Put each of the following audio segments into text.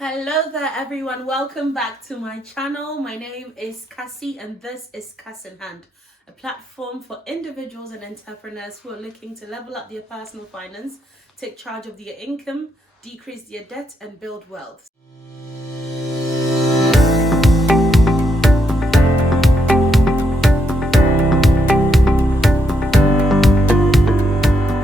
Hello there everyone, welcome back to my channel. My name is Cassie and this is Cass in Hand, a platform for individuals and entrepreneurs who are looking to level up their personal finance, take charge of their income, decrease their debt and build wealth.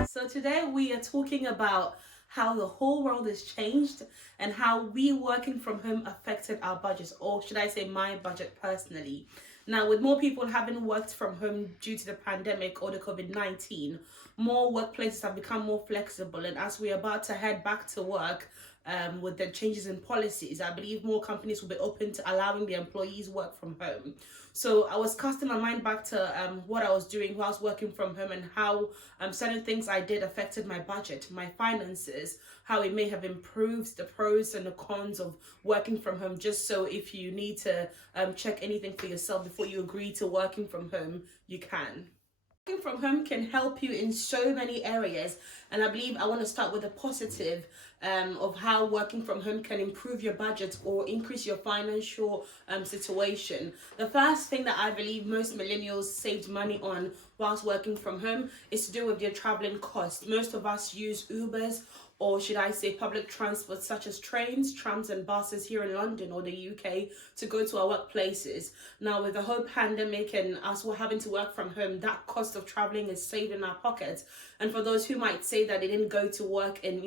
So today we are talking about how the whole world has changed and how we working from home affected our budgets, or should I say my budget personally. Now, with more people having worked from home due to the pandemic or the COVID-19, more workplaces have become more flexible. And as we're about to head back to work, with the changes in policies, I believe more companies will be open to allowing their employees work from home. So I was casting my mind back to what I was doing whilst working from home and how certain things I did affected my budget, my finances, how it may have improved, the pros and the cons of working from home, just so if you need to check anything for yourself before you agree to working from home, you can. Working from home can help you in so many areas, and I believe I want to start with a positive of how working from home can improve your budget or increase your financial situation. The first thing that I believe most millennials saved money on whilst working from home is to do with their traveling costs. Most of us use Ubers, or should I say public transport such as trains, trams and buses here in London or the UK to go to our workplaces. Now with the whole pandemic and us having to work from home, that cost of traveling is saved in our pockets. And for those who might say that they didn't go to work in,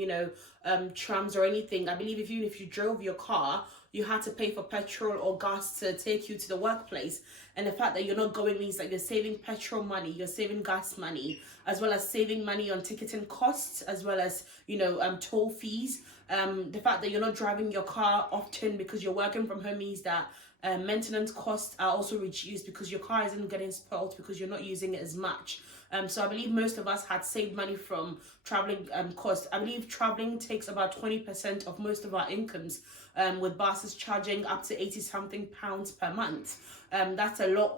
trams or anything, I believe even if you drove your car, you had to pay for petrol or gas to take you to the workplace. And the fact that you're not going means that you're saving petrol money, you're saving gas money, as well as saving money on ticketing costs, as well as, toll fees. The fact that you're not driving your car often because you're working from home means that maintenance costs are also reduced because your car isn't getting spoiled because you're not using it as much. So I believe most of us had saved money from traveling costs. I believe traveling takes about 20% of most of our incomes, with buses charging up to 80 something pounds per month. That's a lot,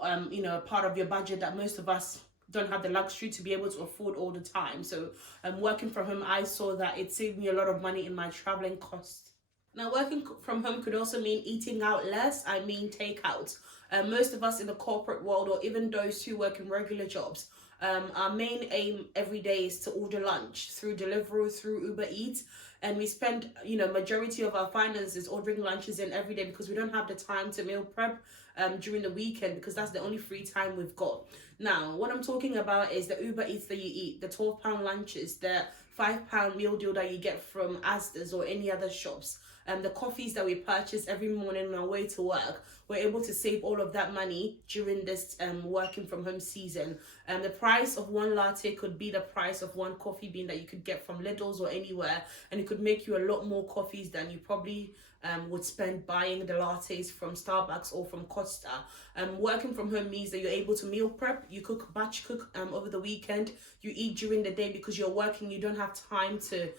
part of your budget that most of us don't have the luxury to be able to afford all the time. So working from home, I saw that it saved me a lot of money in my traveling costs. Now, working from home could also mean eating out less. I mean takeout. Most of us in the corporate world, or even those who work in regular jobs, our main aim every day is to order lunch through Deliveroo, through Uber Eats, and we spend majority of our finances ordering lunches in every day because we don't have the time to meal prep during the weekend, because that's the only free time we've got. Now, what I'm talking about is the Uber Eats that you eat, the £12 lunches, the £5 meal deal that you get from Asda's or any other shops, the coffees that we purchase every morning on our way to work. We're able to save all of that money during this working from home season. The price of one latte could be the price of one coffee bean that you could get from Lidl's or anywhere, and it could make you a lot more coffees than you probably would spend buying the lattes from Starbucks or from Costa. Working from home means that you're able to meal prep, you batch cook over the weekend, you eat during the day because you're working, you don't have time to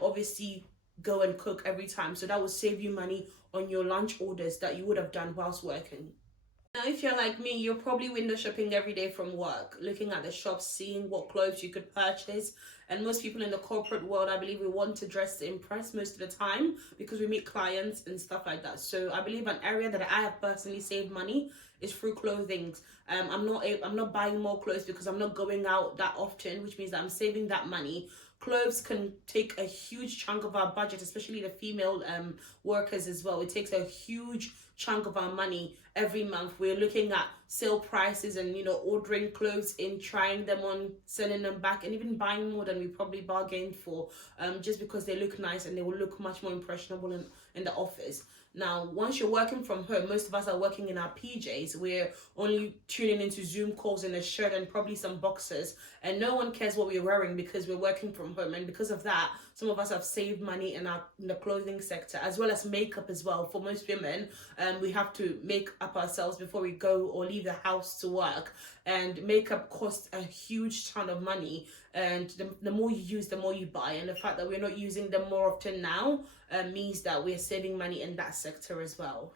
obviously go and cook every time. So that will save you money on your lunch orders that you would have done whilst working. Now, if you're like me, you're probably window shopping every day from work, looking at the shops, seeing what clothes you could purchase. And most people in the corporate world, I believe we want to dress to impress most of the time because we meet clients and stuff like that. So I believe an area that I have personally saved money is through clothing. I'm not buying more clothes because I'm not going out that often, which means that I'm saving that money. Clothes can take a huge chunk of our budget, especially the female workers as well. It takes a huge chunk of our money every month. We're looking at sale prices and ordering clothes in, trying them on, sending them back, and even buying more than we probably bargained for, just because they look nice and they will look much more impressionable in the office. Now, once you're working from home, most of us are working in our PJs. We're only tuning into Zoom calls in a shirt and probably some boxers, and no one cares what we're wearing because we're working from home. And because of that, some of us have saved money in the clothing sector, as well as makeup as well. For most women, we have to make up ourselves before we go or leave the house to work, and makeup costs a huge ton of money, and the more you use, the more you buy. And the fact that we're not using them more often now means that we're saving money in that sector as well.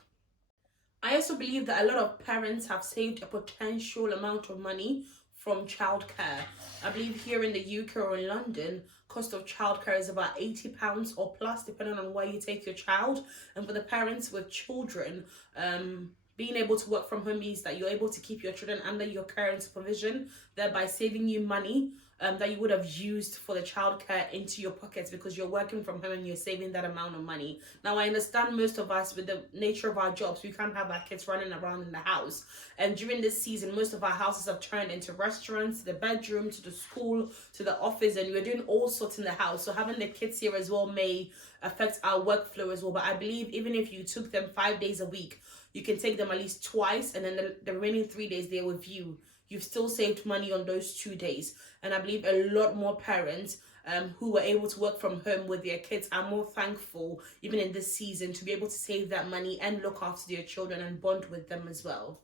I also believe that a lot of parents have saved a potential amount of money from childcare. I believe here in the UK or in London, cost of childcare is about £80 or plus, depending on where you take your child. And for the parents with children, being able to work from home means that you're able to keep your children under your care and supervision, thereby saving you money that you would have used for the childcare into your pockets, because you're working from home and you're saving that amount of money. Now, I understand most of us, with the nature of our jobs, we can't have our kids running around in the house. And during this season, most of our houses have turned into restaurants, the bedroom, to the school, to the office, and we're doing all sorts in the house. So having the kids here as well may affect our workflow as well. But I believe even if you took them 5 days a week, you can take them at least twice, and then the remaining 3 days they're with you. You've still saved money on those 2 days. And I believe a lot more parents who were able to work from home with their kids are more thankful, even in this season, to be able to save that money and look after their children and bond with them as well.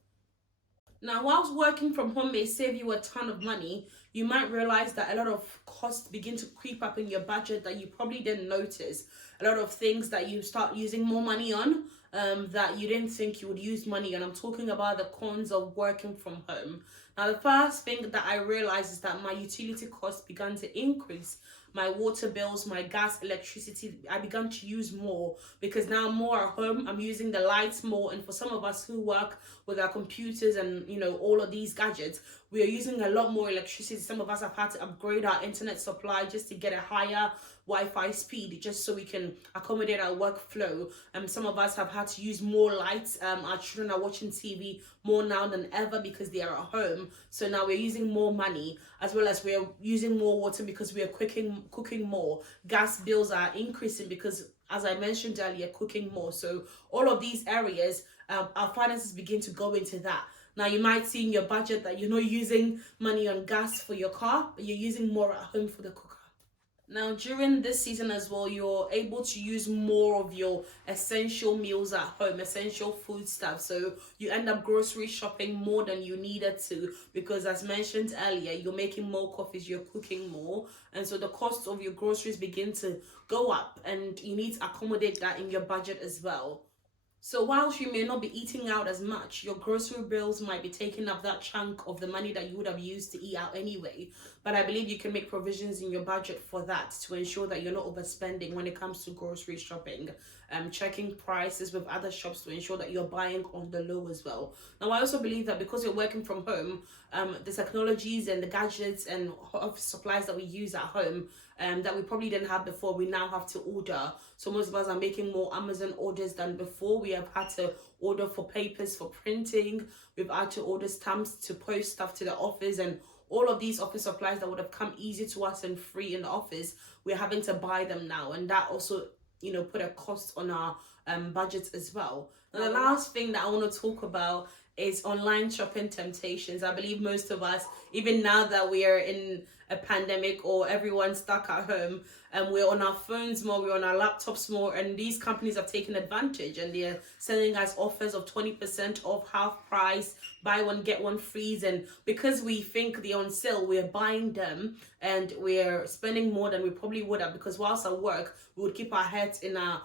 Now, whilst working from home may save you a ton of money, you might realize that a lot of costs begin to creep up in your budget that you probably didn't notice. A lot of things that you start using more money on that you didn't think you would use money on. I'm talking about the cons of working from home. Now, the first thing that I realized is that my utility costs began to increase. My water bills, my gas, electricity, I began to use more, because now I'm more at home. I'm using the lights more. And for some of us who work with our computers and, all of these gadgets, we are using a lot more electricity. Some of us have had to upgrade our internet supply just to get a higher Wi-Fi speed, just so we can accommodate our workflow. Some of us have had to use more lights. Our children are watching TV more now than ever because they are at home. So now we're using more money, as well as we're using more water because we are cooking more. Gas bills are increasing because, as I mentioned earlier, cooking more. So all of these areas, our finances begin to go into that. Now, you might see in your budget that you're not using money on gas for your car, but you're using more at home for the cooker. Now, during this season as well, you're able to use more of your essential meals at home, essential food stuff. So you end up grocery shopping more than you needed to, because, as mentioned earlier, you're making more coffees, you're cooking more. And so the cost of your groceries begin to go up, and you need to accommodate that in your budget as well. So whilst you may not be eating out as much, your grocery bills might be taking up that chunk of the money that you would have used to eat out anyway. But I believe you can make provisions in your budget for that, to ensure that you're not overspending when it comes to grocery shopping. Checking prices with other shops to ensure that you're buying on the low as well. Now, I also believe that because you're working from home, the technologies and the gadgets and office supplies that we use at home, that we probably didn't have before, we now have to order. So most of us are making more Amazon orders than before. We have had to order for papers for printing. We've had to order stamps to post stuff to the office, and all of these office supplies that would have come easy to us and free in the office, we're having to buy them now. And that also, put a cost on our budgets as well. Now, the last thing that I want to talk about is online shopping temptations. I believe most of us, even now that we are in a pandemic or everyone's stuck at home, and we're on our phones more, we're on our laptops more, and these companies have taken advantage, and they're sending us offers of 20% off, half price, buy one get one free. And because we think they're on sale, we're buying them, and we're spending more than we probably would have, because whilst at work we would keep our heads in our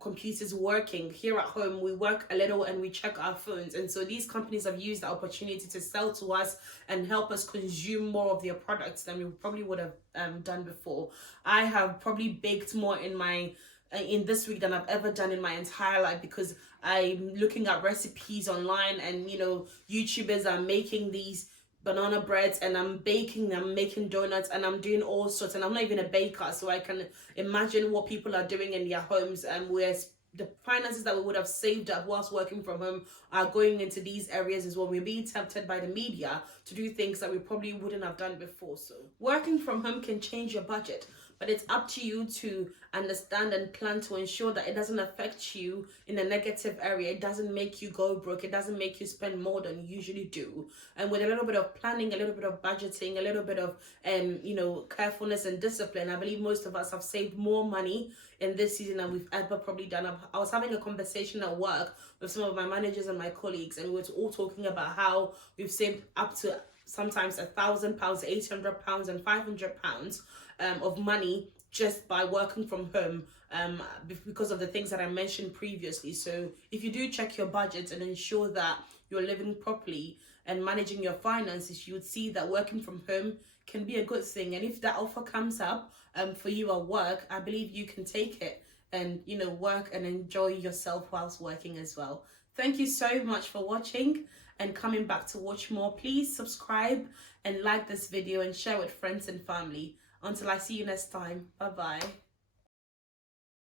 computers working. Here at home, we work a little and we check our phones. And so these companies have used the opportunity to sell to us and help us consume more of their products than we probably would have done before. I have probably baked more in this week than I've ever done in my entire life, because I'm looking at recipes online, and YouTubers are making these banana breads, and I'm baking them, making donuts, and I'm doing all sorts. And I'm not even a baker, so I can imagine what people are doing in their homes, and where the finances that we would have saved up whilst working from home are going into these areas as well. We're being tempted by the media to do things that we probably wouldn't have done before. So working from home can change your budget, but it's up to you to understand and plan to ensure that it doesn't affect you in a negative area. It doesn't make you go broke. It doesn't make you spend more than you usually do. And with a little bit of planning, a little bit of budgeting, a little bit of carefulness and discipline, I believe most of us have saved more money in this season than we've ever probably done. I was having a conversation at work with some of my managers and my colleagues, and we were all talking about how we've saved up to sometimes £1,000, £800 and £500 of money just by working from home, because of the things that I mentioned previously. So if you do check your budget and ensure that you're living properly and managing your finances, you would see that working from home can be a good thing. And if that offer comes up for you at work, I believe you can take it and, you know, work and enjoy yourself whilst working as well. Thank you so much for watching and coming back to watch more. Please subscribe and like this video and share with friends and family. Until I see you next time. Bye bye.